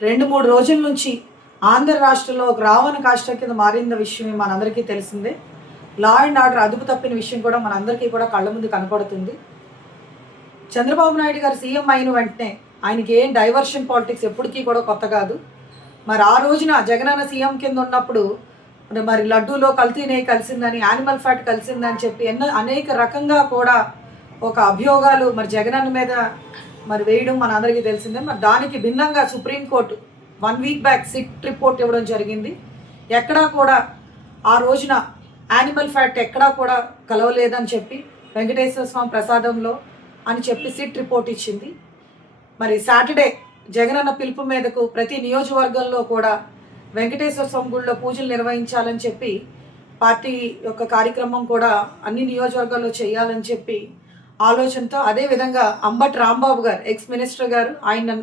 2-3 రోజుల నుంచి ఆంధ్ర రాష్ట్రంలో ఒక రావణ కాష్ట కింద మారిన విషయం మనందరికీ తెలిసిందే. లా అండ్ ఆర్డర్ అదుపు తప్పిన విషయం కూడా మనందరికీ కూడా కళ్ళ ముందు కనపడుతుంది. చంద్రబాబు నాయుడు గారు సీఎం అయిన వెంటనే ఆయనకి ఏం డైవర్షన్ పాలిటిక్స్ ఎప్పటికీ కూడా కొత్త కాదు. మరి ఆ రోజున జగనన్న సీఎం కింద ఉన్నప్పుడు మరి లడ్డూలో కల్తీ నెయ్యి కలిసిందని, యానిమల్ ఫ్యాట్ కలిసిందని చెప్పి అనేక రకంగా కూడా ఒక అభియోగాలు మరి జగనన్న మీద మరి వేయడం మనందరికీ తెలిసిందే. మరి దానికి భిన్నంగా supreme court 1 week back SIT report ఇవ్వడం జరిగింది. ఎక్కడా కూడా ఆ రోజున యానిమల్ ఫ్యాట్ ఎక్కడా కూడా కలవలేదని చెప్పి వెంకటేశ్వర స్వామి ప్రసాదంలో అని చెప్పి సిట్ రిపోర్ట్ ఇచ్చింది. మరి సాటర్డే జగనన్న పిలుపు మీదకు ప్రతి నియోజకవర్గంలో కూడా వెంకటేశ్వర స్వామి గుడిలో పూజలు నిర్వహించాలని చెప్పి పార్టీ యొక్క కార్యక్రమం కూడా అన్ని నియోజకవర్గాల్లో చేయాలని చెప్పి ఆలోచనతో, అదేవిధంగా అంబటి రాంబాబు గారు ఎక్స్ మినిస్టర్ గారు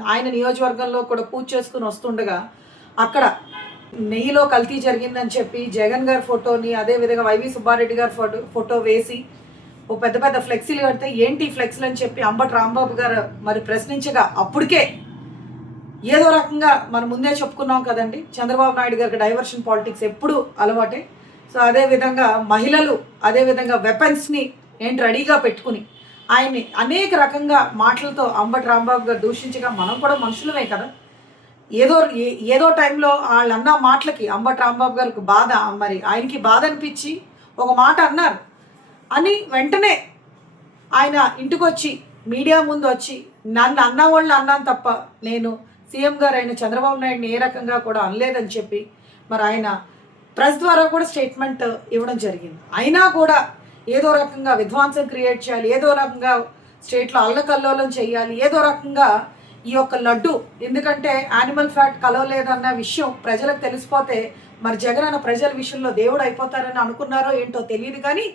ఆయన నియోజకవర్గంలో కూడా పూజ చేసుకుని వస్తుండగా అక్కడ నెయ్యిలో కల్తీ జరిగిందని చెప్పి జగన్ గారి ఫోటోని, అదేవిధంగా వైవి సుబ్బారెడ్డి గారి ఫోటో వేసి ఓ పెద్ద పెద్ద ఫ్లెక్సీలు కడితే ఏంటి ఫ్లెక్సీలు అని చెప్పి అంబటి రాంబాబు గారు మరి ప్రశ్నించగా, అప్పటికే ఏదో రకంగా మనం ముందే చెప్పుకున్నాం కదండి, చంద్రబాబు నాయుడు గారికి డైవర్షన్ పాలిటిక్స్ ఎప్పుడు అలవాటే. సో అదేవిధంగా మహిళలు, అదేవిధంగా వెపన్స్ని రెడీగా పెట్టుకుని ఆయన్ని అనేక రకంగా మాటలతో అంబటి రాంబాబు గారు దూషించగా, మనం కూడా మనుషులమే కదా, ఏదో టైంలో వాళ్ళన్న మాటలకి అంబటి రాంబాబు గారికి బాధ, మరి ఆయనకి బాధ అనిపించి ఒక మాట అన్నారు అని వెంటనే ఆయన ఇంటికి వచ్చి మీడియా ముందు వచ్చి నన్ను అన్నవాళ్ళు అన్నాను తప్ప నేను సీఎం గారు అయిన చంద్రబాబు నాయుడిని ఏ రకంగా కూడా అనలేదని చెప్పి మరి ఆయన ప్రెస్ ద్వారా కూడా స్టేట్మెంట్ ఇవ్వడం జరిగింది. అయినా కూడా ఏదో రకంగా విధ్వంసం క్రియేట్ చేయాలి, ఏదో రకంగా స్టేట్లో అల్లకల్లోలం చేయాలి, ఏదో రకంగా ఈ యొక్క లడ్డు, ఎందుకంటే యానిమల్ ఫ్యాట్ కలవలేదన్న విషయం ప్రజలకు తెలిసిపోతే మరి జగన్ అన్న ప్రజల విషయంలో దేవుడు అయిపోతారని అనుకున్నారో ఏంటో తెలియదు, కానీ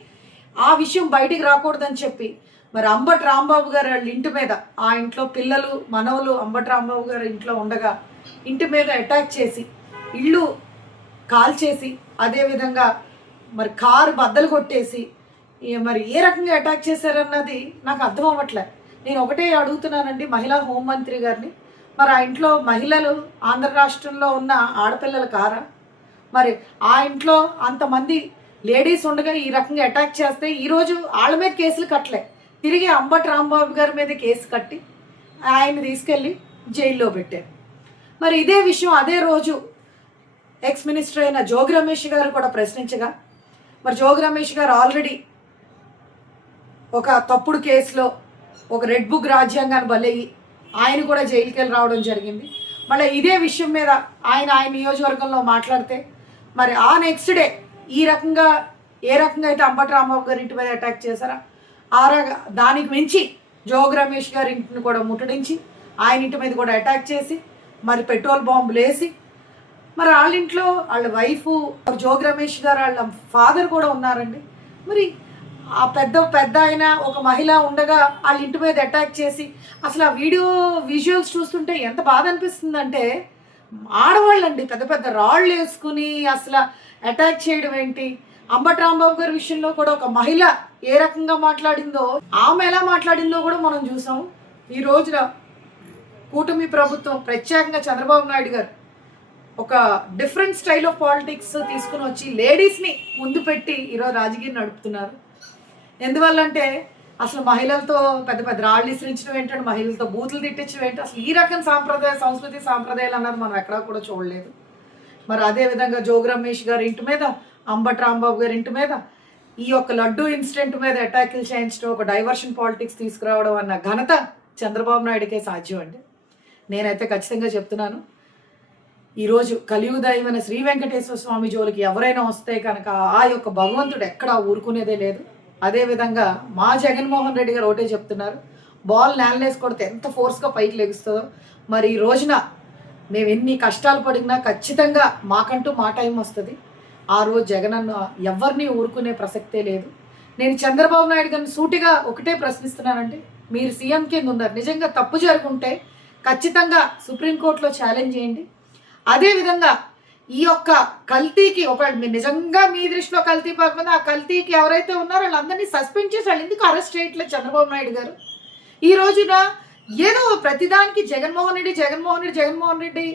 ఆ విషయం బయటికి రాకూడదని చెప్పి మరి అంబటి రాంబాబు గారు వాళ్ళ ఇంటి మీద, ఆ ఇంట్లో పిల్లలు మనవలు అంబటి రాంబాబు గారు ఇంట్లో ఉండగా ఇంటి మీద అటాక్ చేసి ఇల్లు కాల్చేసి, అదేవిధంగా మరి కారు బద్దలు కొట్టేసి మరి ఏ రకంగా అటాక్ చేశారన్నది నాకు అర్థం అవ్వట్లే. నేను ఒకటే అడుగుతున్నానండి మహిళా హోంమంత్రి గారిని, మరి ఆ ఇంట్లో మహిళలు ఆంధ్ర రాష్ట్రంలో ఉన్న ఆడపిల్లలు కారా? మరి ఆ ఇంట్లో అంతమంది లేడీస్ ఉండగా ఈ రకంగా అటాక్ చేస్తే ఈరోజు వాళ్ళ మీద కేసులు కట్టలే, తిరిగి అంబటి రాంబాబు గారి మీద కేసు కట్టి ఆయన తీసుకెళ్ళి జైల్లో పెట్టారు. మరి ఇదే విషయం అదే రోజు ఎక్స్ మినిస్టర్ అయిన జోగి రమేష్ గారు కూడా ప్రశ్నించగా, మరి జోగి రమేష్ గారు ఆల్రెడీ ఒక తప్పుడు కేసులో ఒక రెడ్ బుక్ రాజ్యాంగాన్ని బలయ్యి ఆయన కూడా జైలుకి వెళ్ళి రావడం జరిగింది. మళ్ళీ ఇదే విషయం మీద ఆయన నియోజకవర్గంలో మాట్లాడితే మరి ఆ నెక్స్ట్ డే ఈ రకంగా ఏ రకంగా అయితే అంబటి రాంబాబు గారి ఇంటి మీద అటాక్ చేశారా దానికి మించి జోగి రమేష్ గారి ఇంటిని కూడా ముట్టడించి ఆయన ఇంటి మీద కూడా అటాక్ చేసి మరి పెట్రోల్ బాంబులు వేసి, మరి వాళ్ళ ఇంట్లో వాళ్ళ వైఫ్ జోగి రమేష్ గారు వాళ్ళ ఫాదర్ కూడా ఉన్నారండి. మరి ఆ పెద్ద ఆయన ఒక మహిళ ఉండగా వాళ్ళ ఇంటి మీద అటాక్ చేసి, అసలు ఆ విజువల్స్ చూస్తుంటే ఎంత బాధ అనిపిస్తుందంటే, ఆడవాళ్ళండి పెద్ద పెద్ద రాళ్ళు వేసుకుని అసలు అటాక్ చేయడం ఏంటి? అంబటి రాంబాబు గారి విషయంలో కూడా ఒక మహిళ ఏ రకంగా మాట్లాడిందో, ఆమె ఎలా మాట్లాడిందో కూడా మనం చూసాం. ఈ రోజున కూటమి ప్రభుత్వం ప్రత్యేకంగా చంద్రబాబు నాయుడు గారు ఒక డిఫరెంట్ స్టైల్ ఆఫ్ పాలిటిక్స్ తీసుకుని వచ్చి లేడీస్ని ముందు పెట్టి ఈరోజు రాజకీయం నడుపుతున్నారు. ఎందువల్లంటే అసలు మహిళలతో పెద్ద పెద్ద రాళ్ళు ఇసిరించడం ఏంటంటే, మహిళలతో బూతులు తిట్టించడం ఏంటి, అసలు ఈ రకం సంస్కృతి సాంప్రదాయాలు అన్నది మనం ఎక్కడా కూడా చూడలేదు. మరి అదేవిధంగా జోగి రమేష్ గారి ఇంటి మీద, అంబటి రాంబాబు గారి ఇంటి మీద ఈ యొక్క లడ్డూ ఇన్సిడెంట్ మీద అటాకులు చేయించడం, ఒక డైవర్షన్ పాలిటిక్స్ తీసుకురావడం అన్న ఘనత చంద్రబాబు నాయుడికే సాధ్యం అండి. నేనైతే ఖచ్చితంగా చెప్తున్నాను, ఈరోజు కలియుగ దైవమైన శ్రీ వెంకటేశ్వర స్వామి జోలికి ఎవరైనా వస్తే కనుక ఆ యొక్క భగవంతుడు ఎక్కడా ఊరుకునేదే లేదు. అదేవిధంగా మా జగన్మోహన్ రెడ్డి గారు ఒకటే చెప్తున్నారు, బాల్ నేలనేసి కొడితే ఎంత ఫోర్స్గా పైకి లెగుస్తుందో, మరి ఈ రోజున మేము ఎన్ని కష్టాలు పడినా ఖచ్చితంగా మాకంటూ మా టైం వస్తుంది. ఆ రోజు జగనన్న ఎవరిని ఊరుకునే ప్రసక్తే లేదు. నేను చంద్రబాబు నాయుడు గారిని సూటిగా ఒకటే ప్రశ్నిస్తున్నానండి, మీరు సీఎం కింద ఉన్నారు, నిజంగా తప్పు జరుగుంటే ఖచ్చితంగా సుప్రీంకోర్టులో ఛాలెంజ్ చేయండి. అదేవిధంగా ఈ యొక్క కల్తీకి ఒకవేళ మీరు నిజంగా మీ దృష్టిలో కల్తీ పాల్గొంది, ఆ కల్తీకి ఎవరైతే ఉన్నారో వాళ్ళందరినీ సస్పెండ్ చేసి వాళ్ళు ఎందుకు అరెస్ట్ చేయట్లేదు చంద్రబాబు నాయుడు గారు? ఈ రోజున ఏదో ప్రతిదానికి జగన్మోహన్ రెడ్డి జగన్మోహన్ రెడ్డి జగన్మోహన్ రెడ్డి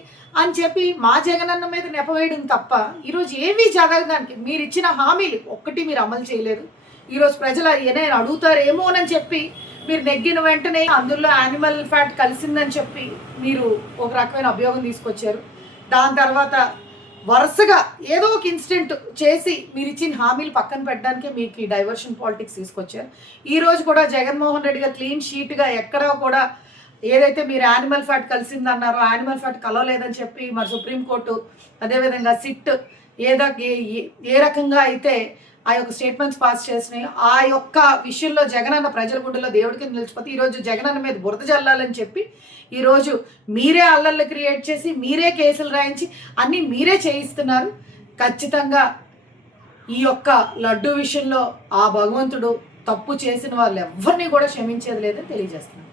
అని చెప్పి మా జగనన్న మీద నెపవేయడం తప్ప ఈరోజు ఏమీ జరగడానికి మీరు ఇచ్చిన హామీలు ఒక్కటి మీరు అమలు చేయలేదు. ఈరోజు ప్రజలు ఏదైనా అడుగుతారేమో అని చెప్పి మీరు నెగ్గిన వెంటనే అందులో యానిమల్ ఫ్యాట్ కలిసిందని చెప్పి మీరు ఒక రకమైన అభియోగం తీసుకొచ్చారు. దాని తర్వాత వరుసగా ఏదో ఒక ఇన్సిడెంట్ చేసి మీరు ఇచ్చిన హామీలు పక్కన పెట్టడానికే మీకు ఈ డైవర్షన్ పాలిటిక్స్ తీసుకొచ్చారు. ఈరోజు కూడా జగన్మోహన్ రెడ్డి గారు క్లీన్ షీట్గా ఎక్కడా కూడా ఏదైతే మీరు యానిమల్ ఫ్యాట్ కలిసిందన్నారో యానిమల్ ఫ్యాట్ కలవలేదని చెప్పి మరి సుప్రీంకోర్టు అదేవిధంగా సిట్ ఏ రకంగా అయితే ఆ యొక్క స్టేట్మెంట్స్ పాస్ చేసినాయి, ఆ యొక్క విషయంలో జగనన్న ప్రజల గుండెలో దేవుడి కింద నిలిచిపోతే ఈరోజు జగనన్న మీద బురద జల్లాలని చెప్పి ఈరోజు మీరే అల్లర్లు క్రియేట్ చేసి మీరే కేసులు రాయించి అన్నీ మీరే చేయిస్తున్నారు. ఖచ్చితంగా ఈ యొక్క లడ్డు విషయంలో ఆ భగవంతుడు తప్పు చేసిన వాళ్ళు ఎవరిని కూడా క్షమించేది లేదని తెలియజేస్తున్నారు.